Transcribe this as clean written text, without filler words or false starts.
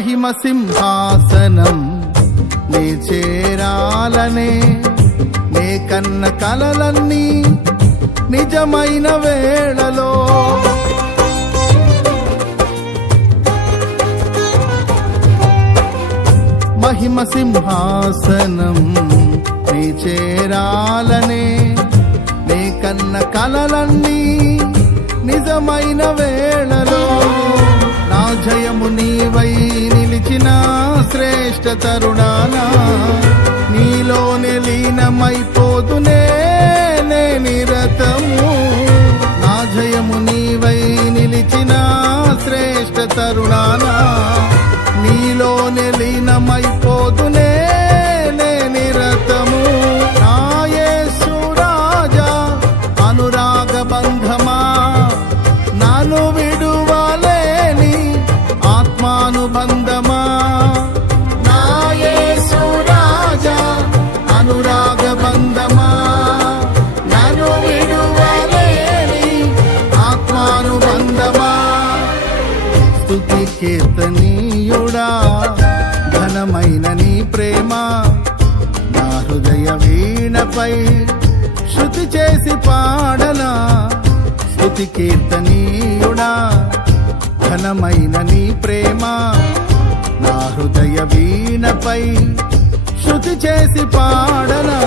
మహిమ సింహాసనం నీ చేరాలనే నే కన్న కలలన్నీ నిజమైన వేళలో మహిమ సింహాసనం నీ చేరాలనే నే కన్న కలలన్నీ నిజమైన వేళలో నా జయము నీవై నిలిచిన శ్రేష్ఠ తరుణానా నీలోనే లీనమైపోదునే నే నిరతము నా జయము నీవై నిలిచిన శ్రేష్ఠ తరుణానా నీలోనే లీనమైపోదునే నే నిరతము నా యేసు రాజా అనురాగ బంధమా నన్ను విడువలేని ఆత్మానుబంధమా నా యేసు రాజా అనురాగ బంధమా నన్ను విడువలేని ఆత్మానుబంధమా స్తుతి కీర్తనీయుడా ఘనమైన నీ ప్రేమ నా హృదయ వీణపై శృతి చేసి పాడనా స్తుతి కీర్తనీయుడా ఘనమైన నీ ప్రేమ నా హృదయ వీణపై శృతి చేసి పాడనా